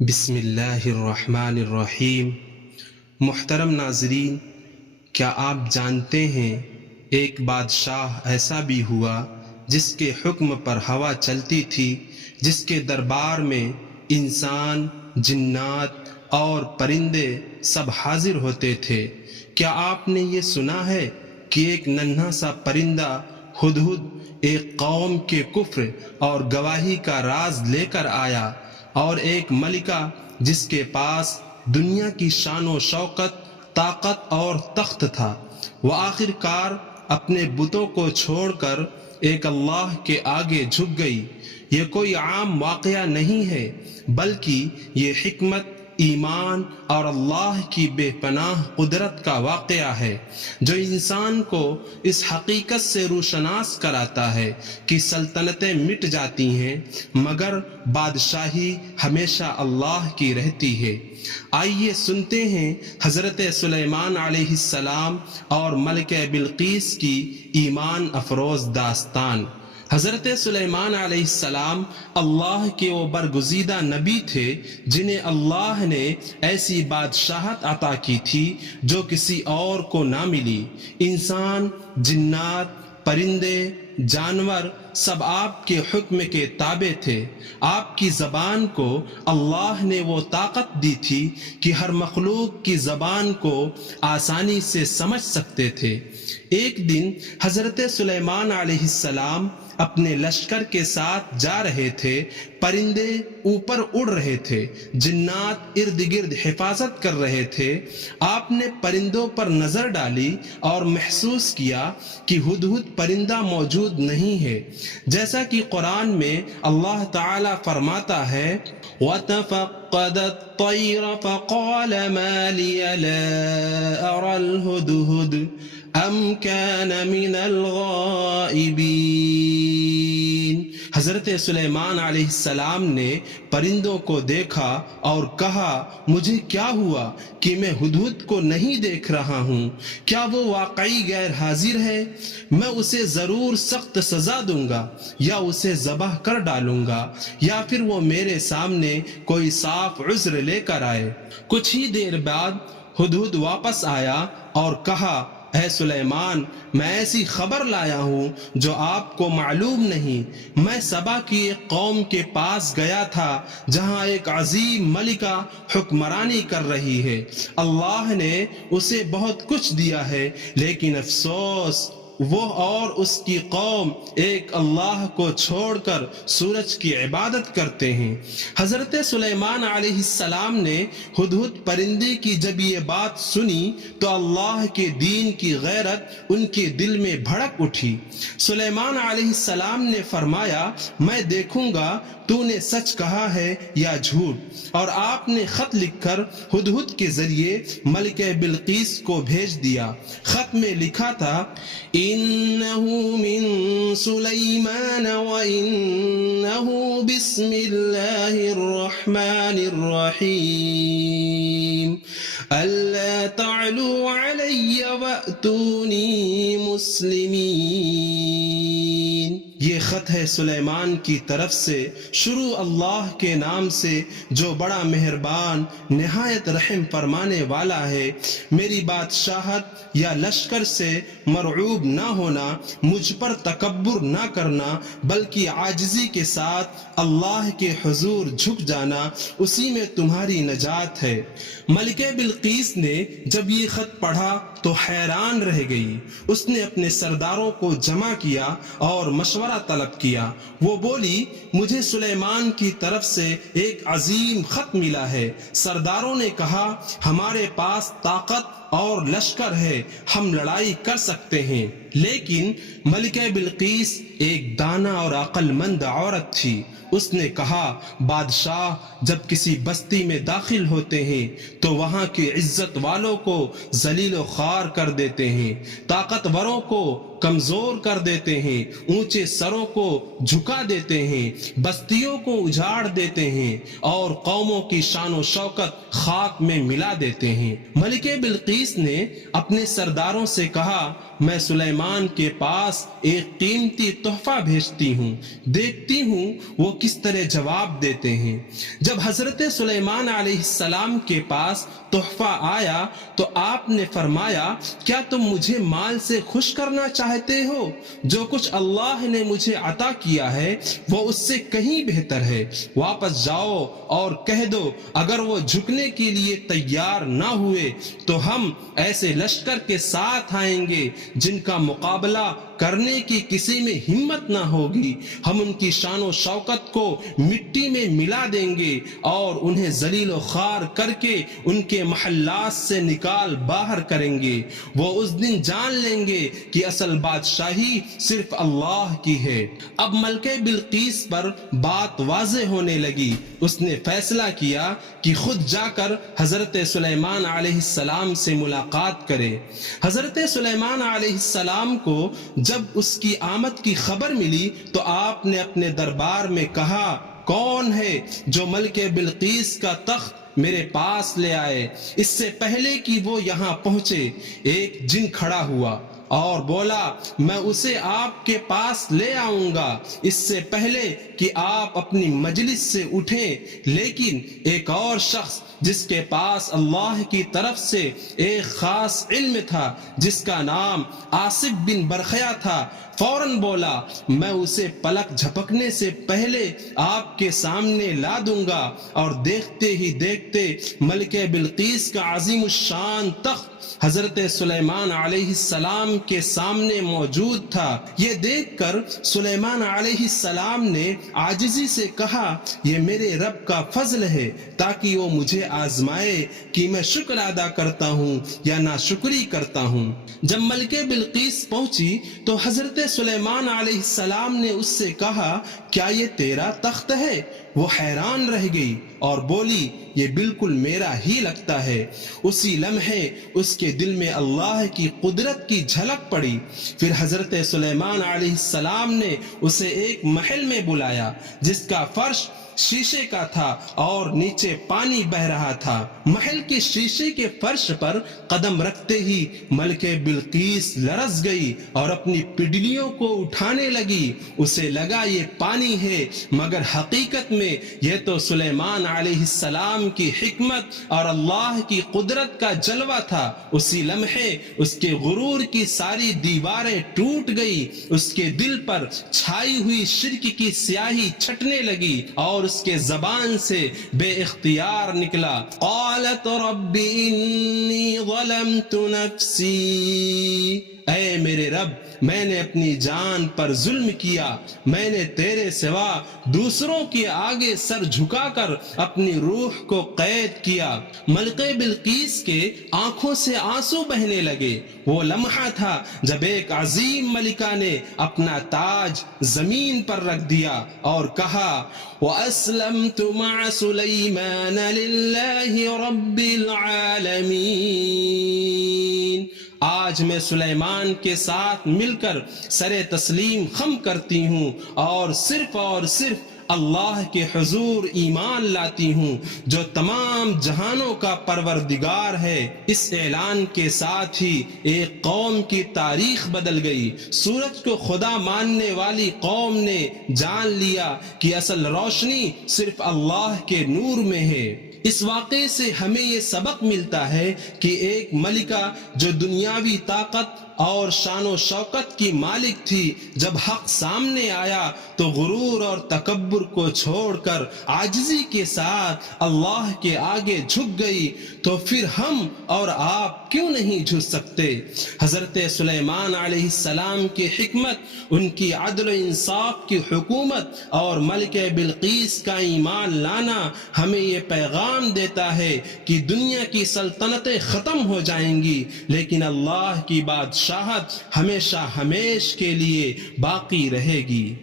بسم اللہ الرحمن الرحیم۔ محترم ناظرین، کیا آپ جانتے ہیں ایک بادشاہ ایسا بھی ہوا جس کے حکم پر ہوا چلتی تھی، جس کے دربار میں انسان، جنات اور پرندے سب حاضر ہوتے تھے۔ کیا آپ نے یہ سنا ہے کہ ایک ننھا سا پرندہ ہدہد ایک قوم کے کفر اور گواہی کا راز لے کر آیا، اور ایک ملکہ جس کے پاس دنیا کی شان و شوکت، طاقت اور تخت تھا، وہ آخر کار اپنے بتوں کو چھوڑ کر ایک اللہ کے آگے جھک گئی۔ یہ کوئی عام واقعہ نہیں ہے، بلکہ یہ حکمت، ایمان اور اللہ کی بے پناہ قدرت کا واقعہ ہے، جو انسان کو اس حقیقت سے روشناس کراتا ہے کہ سلطنتیں مٹ جاتی ہیں مگر بادشاہی ہمیشہ اللہ کی رہتی ہے۔ آئیے سنتے ہیں حضرت سلیمان علیہ السلام اور ملکہ بلقیس کی ایمان افروز داستان۔ حضرت سلیمان علیہ السلام اللہ کے وہ برگزیدہ نبی تھے جنہیں اللہ نے ایسی بادشاہت عطا کی تھی جو کسی اور کو نہ ملی۔ انسان، جنات، پرندے، جانور سب آپ کے حکم کے تابع تھے۔ آپ کی زبان کو اللہ نے وہ طاقت دی تھی کہ ہر مخلوق کی زبان کو آسانی سے سمجھ سکتے تھے۔ ایک دن حضرت سلیمان علیہ السلام اپنے لشکر کے ساتھ جا رہے تھے۔ پرندے اوپر اڑ رہے تھے، جنات ارد گرد حفاظت کر رہے تھے۔ آپ نے پرندوں پر نظر ڈالی اور محسوس کیا کہ ہدہد پرندہ موجود نہیں ہے، جیسا کہ قرآن میں اللہ تعالی فرماتا ہے وَتَفَقَّدَ الطَّيْرَ فَقَالَ مَا لِيَ لَا أَرَى الْهُدْهُدَ أَمْ كَانَ مِنَ الْغَائِبِينَ۔ حضرت سلیمان علیہ السلام نے پرندوں کو دیکھا اور کہا، مجھے کیا ہوا کہ میں ہدہد کو نہیں دیکھ رہا ہوں؟ کیا وہ واقعی غیر حاضر ہے؟ میں اسے ضرور سخت سزا دوں گا، یا اسے ذبح کر ڈالوں گا، یا پھر وہ میرے سامنے کوئی صاف عذر لے کر آئے۔ کچھ ہی دیر بعد ہدہد واپس آیا اور کہا، اے سلیمان، میں ایسی خبر لایا ہوں جو آپ کو معلوم نہیں۔ میں سبا کی ایک قوم کے پاس گیا تھا جہاں ایک عظیم ملکہ حکمرانی کر رہی ہے۔ اللہ نے اسے بہت کچھ دیا ہے، لیکن افسوس وہ اور اس کی قوم ایک اللہ کو چھوڑ کر سورج کی عبادت کرتے ہیں۔ حضرت سلیمان علیہ السلام نے ہدہد پرندے کی جب یہ بات سنی تو اللہ کے دین کی غیرت ان کے دل میں بھڑک اٹھی۔ سلیمان علیہ السلام نے فرمایا، میں دیکھوں گا تو نے سچ کہا ہے یا جھوٹ، اور آپ نے خط لکھ کر ہدہد کے ذریعے ملکہ بلقیس کو بھیج دیا۔ خط میں لکھا تھا، انہو من سلیمان وانہو بسم اللہ الرحمن الرحیم الا تعلوا علی واتونی مسلمین۔ یہ خط ہے سلیمان کی طرف سے، شروع اللہ کے نام سے جو بڑا مہربان، نہایت رحم فرمانے والا ہے۔ میری بادشاہت یا لشکر سے مرعوب نہ ہونا، مجھ پر تکبر نہ کرنا، بلکہ عاجزی کے ساتھ اللہ کے حضور جھک جانا، اسی میں تمہاری نجات ہے۔ ملکہ بلقیس نے جب یہ خط پڑھا تو حیران رہ گئی۔ اس نے اپنے سرداروں کو جمع کیا اور مشورہ طلب کیا۔ وہ بولی، مجھے سلیمان کی طرف سے ایک عظیم خط ملا ہے۔ سرداروں نے کہا، ہمارے پاس طاقت اور لشکر ہے، ہم لڑائی کر سکتے ہیں۔ لیکن ملکہ بلقیس ایک دانا اور عقل مند عورت تھی۔ اس نے کہا، بادشاہ جب کسی بستی میں داخل ہوتے ہیں تو وہاں کے عزت والوں کو ذلیل و خوار کر دیتے ہیں، طاقتوروں کو کمزور کر دیتے ہیں، اونچے سروں کو جھکا دیتے ہیں، بستیوں کو اجاڑ دیتے ہیں اور قوموں کی شان و شوکت خاک میں ملا دیتے ہیں۔ ملکہ بلقیس نے اپنے سرداروں سے کہا، میں سلیمان کے پاس ایک قیمتی تحفہ بھیجتی ہوں، دیکھتی ہوں وہ کس طرح جواب دیتے ہیں۔ جب حضرت سلیمان علیہ السلام کے پاس تحفہ آیا تو آپ نے فرمایا، کیا تم مجھے مال سے خوش کرنا چاہتے ہو؟ جو کچھ اللہ نے مجھے عطا کیا ہے وہ اس سے کہیں بہتر ہے، واپس جاؤ اور کہہ دو اگر وہ جھکنے کے لیے تیار نہ ہوئے تو ہم ایسے لشکر کے ساتھ آئیں گے جن کا مقابلہ کرنے کی کسی میں ہمت نہ ہوگی، ہم ان کی شان و شوکت کو مٹی میں ملا دیں گے اور انہیں ذلیل و خوار کر کے ان کے محلات سے نکال باہر کریں گے۔ وہ اس دن جان لیں گے کہ اصل بادشاہی صرف اللہ کی ہے۔ اب ملکہ بلقیس پر بات واضح ہونے لگی۔ اس نے فیصلہ کیا کہ خود جا کر حضرت سلیمان علیہ السلام سے ملاقات کرے۔ حضرت سلیمان علیہ السلام کو جب اس کی آمد کی خبر ملی تو آپ نے اپنے دربار میں کہا، کون ہے جو ملکہ بلقیس کا تخت میرے پاس لے آئے؟ اس سے پہلے کہ وہ یہاں پہنچے ایک جن کھڑا ہوا اور بولا، میں اسے آپ کے پاس لے آؤں گا اس سے پہلے کہ آپ اپنی مجلس سے اٹھیں۔ لیکن ایک اور شخص جس کے پاس اللہ کی طرف سے ایک خاص علم تھا، جس کا نام آصف بن برخیا تھا، فوراً بولا، میں اسے پلک جھپکنے سے پہلے آپ کے سامنے لا دوں گا۔ اور دیکھتے ہی دیکھتے ملکہ بلقیس کا عظیم الشان تخت حضرت سلیمان علیہ السلام کے سامنے موجود تھا۔ یہ دیکھ کر سلیمان علیہ السلام نے عاجزی سے کہا، یہ میرے رب کا فضل ہے تاکہ وہ مجھے آزمائے کہ میں شکر ادا کرتا ہوں یا ناشکری کرتا ہوں۔ جب ملکہ بلقیس پہنچی تو حضرت سلیمان علیہ السلام نے اس سے کہا، کیا یہ تیرا تخت ہے؟ وہ حیران رہ گئی اور بولی، یہ بالکل میرا ہی لگتا ہے۔ اسی لمحے اس کے دل میں اللہ کی قدرت کی جھلک پڑی۔ پھر حضرت سلیمان علیہ السلام نے اسے ایک محل میں بلایا جس کا فرش شیشے کا تھا اور نیچے پانی بہ رہا تھا۔ محل کے شیشے کے فرش پر قدم رکھتے ہی ملکہ بلقیس لرز گئی اور اپنی پڈلیوں کو اٹھانے لگی۔ اسے لگا یہ پانی ہے، مگر حقیقت میں یہ تو سلیمان علیہ السلام کی حکمت اور اللہ کی قدرت کا جلوہ تھا۔ اسی لمحے اس کے غرور کی ساری دیواریں ٹوٹ گئی، اس کے دل پر چھائی ہوئی شرک کی سیاہی چھٹنے لگی اور اس کے زبان سے بے اختیار نکلا، قالت رب انی ظلمت نفسی، اے میرے رب میں نے اپنی جان پر ظلم کیا، میں نے تیرے سوا دوسروں کے آگے سر جھکا کر اپنی روح کو قید کیا۔ ملکہ بلقیس کے آنکھوں سے آنسو بہنے لگے۔ وہ لمحہ تھا جب ایک عظیم ملکہ نے اپنا تاج زمین پر رکھ دیا اور کہا، وَأَسْلَمْتُ مَعَ سُلَيْمَانَ لِلَّهِ رَبِّ الْعَالَمِينَ، آج میں سلیمان کے ساتھ مل کر سر تسلیم خم کرتی ہوں اور صرف اللہ کے حضور ایمان لاتی ہوں جو تمام جہانوں کا پروردگار ہے۔ اس اعلان کے ساتھ ہی ایک قوم کی تاریخ بدل گئی۔ سورج کو خدا ماننے والی قوم نے جان لیا کہ اصل روشنی صرف اللہ کے نور میں ہے۔ اس واقعے سے ہمیں یہ سبق ملتا ہے کہ ایک ملکہ جو دنیاوی طاقت اور شان و شوکت کی مالک تھی، جب حق سامنے آیا تو غرور اور تکبر کو چھوڑ کر عاجزی کے ساتھ اللہ کے آگے جھک گئی۔ تو پھر ہم اور آپ کیوں نہیں جھک سکتے؟ حضرت سلیمان علیہ السلام کی حکمت، ان کی عدل و انصاف کی حکومت اور ملکہ بلقیس کا ایمان لانا ہمیں یہ پیغام دیتا ہے کہ دنیا کی سلطنتیں ختم ہو جائیں گی لیکن اللہ کی بادشاہت ہمیشہ ہمیش کے لیے باقی رہے گی۔